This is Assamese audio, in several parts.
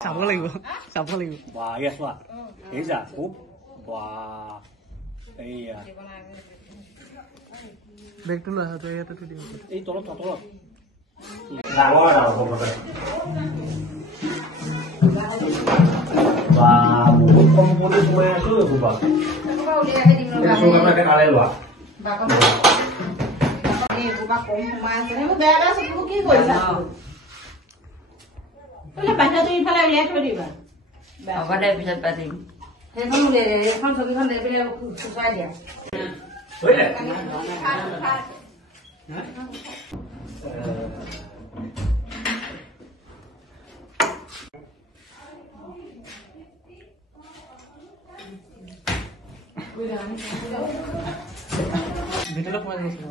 চাব লাগিব বা ইয়া চোৱা এই যা খুব বা এইয়া বেগটো লৈ আহা ইয়াতে থৈ দিম এই তলত ডাঙৰ বা বহুত কম পৰি সোমাই আছো বা কালে লোৱা বাহিৰতো ইফালে উলিয়াই থৈ দিবা হ'ব দে পিছত পাতিম সেইখন উলিয়াই দে এইখন ছবিখন দে পেলাই খুচুৱাই দিয়া ভিতৰত সোমাই গৈছিল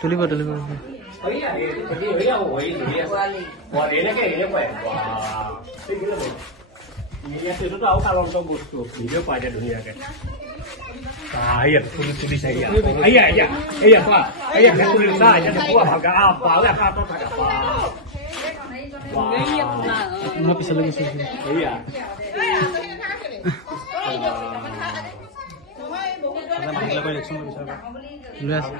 তুলিব আৰু কালন্ত বস্তু ভিডিঅ' পাই দে ধুনীয়াকে তুলি চাই মই পিছলৈ গৈছো লৈ আছো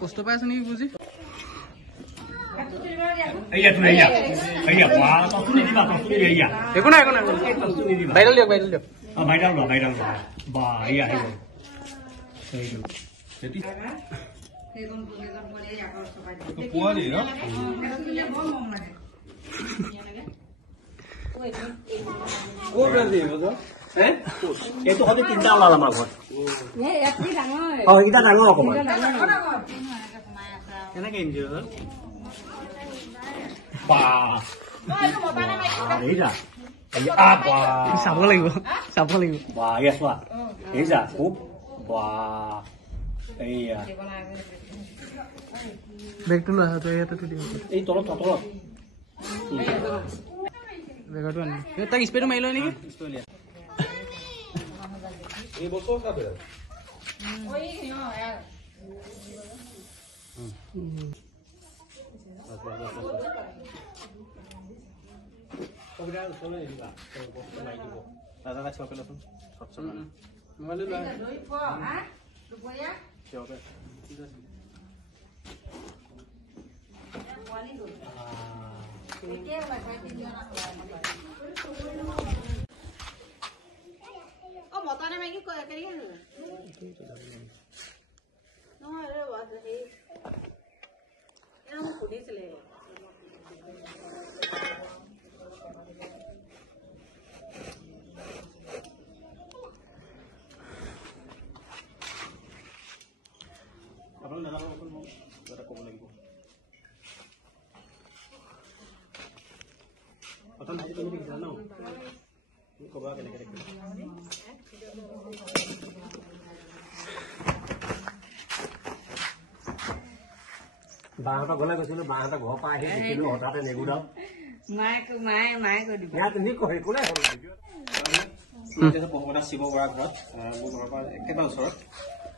কষ্ট পাই আছে নেকি বুজি একো নাই বাইডাল দিয়ক বা ইয়া এইটো হয়তো তিনিটা ওলাল আমাৰ ঘৰত এইকেইটা ডাঙৰ অকমান কেনেকে চাব লাগিব বা ইয়া চোৱা এই যা খুব বা এইয়া বেগটো লৈ আহা ইয়াতে থৈ দিম এই তলত বেগটো আনি তাক স্প্ৰেটো মাৰি লয় নেকি এই বছৰ মতানে মাইকি সুধিছিলে আপোনালোকে নাজানো এটা ক'ব লাগিব প্ৰথম ভাজি তুমি দেখিছা ন ক'বা কেনেকৈ দেখিছা বাহঁতৰ ঘৰলৈ গৈছিলো বাহঁতৰ ঘৰৰ পৰা আহি দেখিলো হঠাতে নেগুদাও মায়ে কৈ দিব তুমি কয় কোনে হ'ল পহুমতা শিৱ বৰাৰ ঘৰত মোৰ ঘৰৰ পৰা একেবাৰে ওচৰত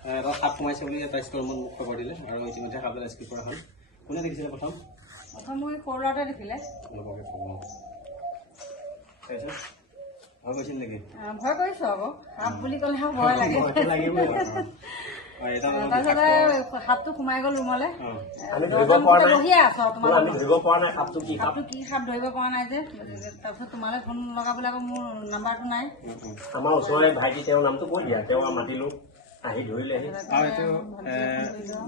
এটা সাপ সোমাইছে বুলি এটা স্কুলৰ মোক খবৰ দিলে আৰু ইতিমধ্যে সাপডাল ৰেস্কিউ কৰা হ'ল কোনে দেখিছিলে প্ৰথম মই সৰু ল'ৰাটোৱে দেখিলে ভয় কৰিছিল নেকি ভয় কৰিছো আকৌ সাপ বুলি ক'লে ভয় লাগে তাৰপিছতে সাপটো সোমাই গ'ল ৰুমলে বহিয়ে আছো সাপটো কি সাপ ধৰিব পৰা নাই যে তাৰপিছত তোমালে ফোন লগাবলৈ আকৌ মোৰ নাম্বাৰটো নাই আমাৰ ওচৰৰে ভাইটি তেওঁৰ নামটো কৈ দিয়া তেওঁ মাতিলো আহি ধৰিলেহি আৰু এইটো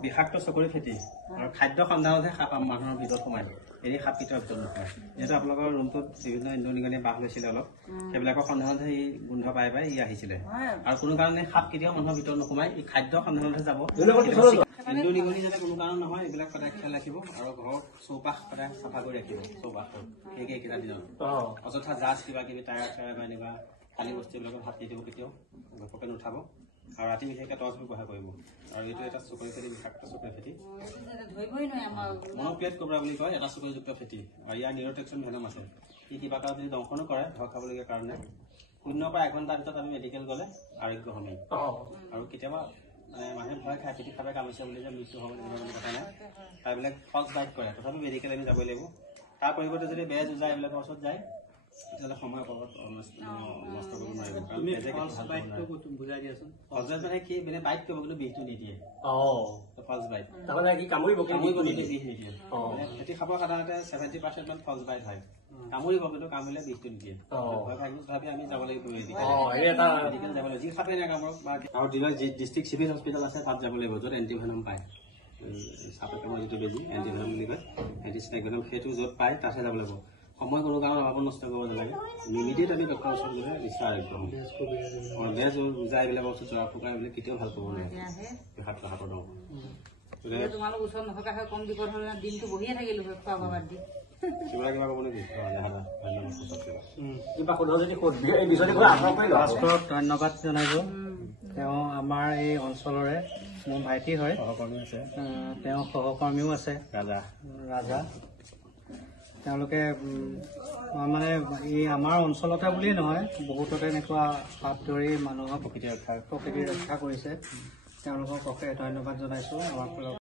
বিষাক্ত চকৰি খেতি আৰু খাদ্য সন্ধানতহে সাপ মানুহৰ ভিতৰত সোমাই দিয়ে এনে সাপ কেতিয়াও ভিতৰত নোসোমায় যিহেতু আপোনালোকৰ ৰুমটোত বিভিন্ন ইন্দু নিগনিয়ে বাস লৈছিলে অলপ সেইবিলাকৰ সন্ধানতহে ই গোন্ধ পাই ই আহিছিলে আৰু কোনো কাৰণে সাপ কেতিয়াও মানুহৰ ভিতৰত নোসোমায় ই খাদ্য সন্ধানতহে যাব ইন্দু নিগনি যাতে কোনো কাৰণ নহয় এইবিলাক সদায় খেয়াল ৰাখিব আৰু ঘৰৰ চৌপাশ সদায় চাফা কৰি ৰাখিব চৌপাশটো এইকেইটা দিনত অযথা জাজ কিবা কিবি টায়াৰ চায়াৰ বা এনেকুৱা খালী বস্তু এইবিলাকত হাত দি দিব কেতিয়াও ঘপকে নুঠাব আৰু ৰাতি বিশেষকৈ টৰ্চ ব্যৱহাৰ কৰিব আৰু এইটো এটা চকুৰি ফেটি বিষাক্ত চকুৰি ফেটি মনোপ্লেট কবৰা বুলি কয় এটা চকুৰিযুক্ত ফেটি আৰু ইয়াৰ নিউৰটক্সিন ভেনম আছে ই কিবা কাৰণত যদি দংশনো কৰে ধৰ খাবলগীয়া কাৰণে 0 পৰা 1 ঘণ্টাৰ ভিতৰত আমি মেডিকেল গ'লে আৰোগ্য হ'মেই আৰু কেতিয়াবা মানুহে ভয় খায় ফেটি খাবে কামিছে বুলি যে মৃত্যু হ'ব তেনেকুৱা কথা নাই তাইবিলাক ফল্ছ বাইট কৰে তথাপি মেডিকেল আমি যাবই লাগিব তাৰ পৰিৱৰ্তে যদি বেজ ওজাই এইবিলাকৰ ওচৰত যায় তেতিয়াহ'লে সময় পাবত নষ্ট কৰিব নোৱাৰিব বুজাই দিয়াচোন ফল্ছ বাইট মানে কি মানে বাইট কৰিব কিন্তু বিষটো নিদিয়ে ফল্ছ বাইট তাৰমানে কি কামুৰিব নিদিয়ে বিষ নিদিয়ে ফেটি খাব সাধাৰণতে 70% মান ফল্ছ বাইট হয় কামুৰিব কিন্তু কামুৰিলে বিষটো নিদিয়ে ভয় খাই তথাপি আমি যাব লাগিব মেডিকেল যাব লাগিব যি খাপে নাকামৰক আৰু ডিষ্ট্ৰিক্ট চিভিল হস্পিটেল আছে তাত যাব লাগিব য'ত এণ্টিভেনম পায় চাপে কামৰ যিটো বেজি এণ্টিভেনম বুলি কয় এণ্টিস্নেক ভেনম সেইটো য'ত পায় তাতহে যাব লাগিব সময় কোনো কাৰণত অভাৱ নষ্ট কৰিব নালাগে ইমিডিয়েট আমি ডক্টৰৰ ওচৰত গ'লে নিশ্চয় আৰোগ্য হ'ম বেজ ওজা এইবিলাক বস্তু জৰা ফুকা এইবিলাক কেতিয়াও ভাল পাব নোৱাৰে হাতৰ দৰৱ তোমালোক ওচৰত নথকা হয় কম বিপদ হ'লে দিনটো বহিয়ে থাকিলো হয় খোৱা বাদ দি কিবা কিবা ক'ব নেকি ধন্যবাদ জনাইছোঁ তেওঁ আমাৰ এই অঞ্চলৰে মোৰ ভাইটি হয় সহকৰ্মী আছে তেওঁ সহকৰ্মীও আছে ৰাজা তেওঁলোকে মানে এই আমাৰ অঞ্চলতে বুলিয়েই নহয় বহুততে এনেকুৱা হাত ধৰি মানুহক প্ৰকৃতি ৰক্ষা কৰিছে তেওঁলোকক ধন্যবাদ জনাইছোঁ আমাৰ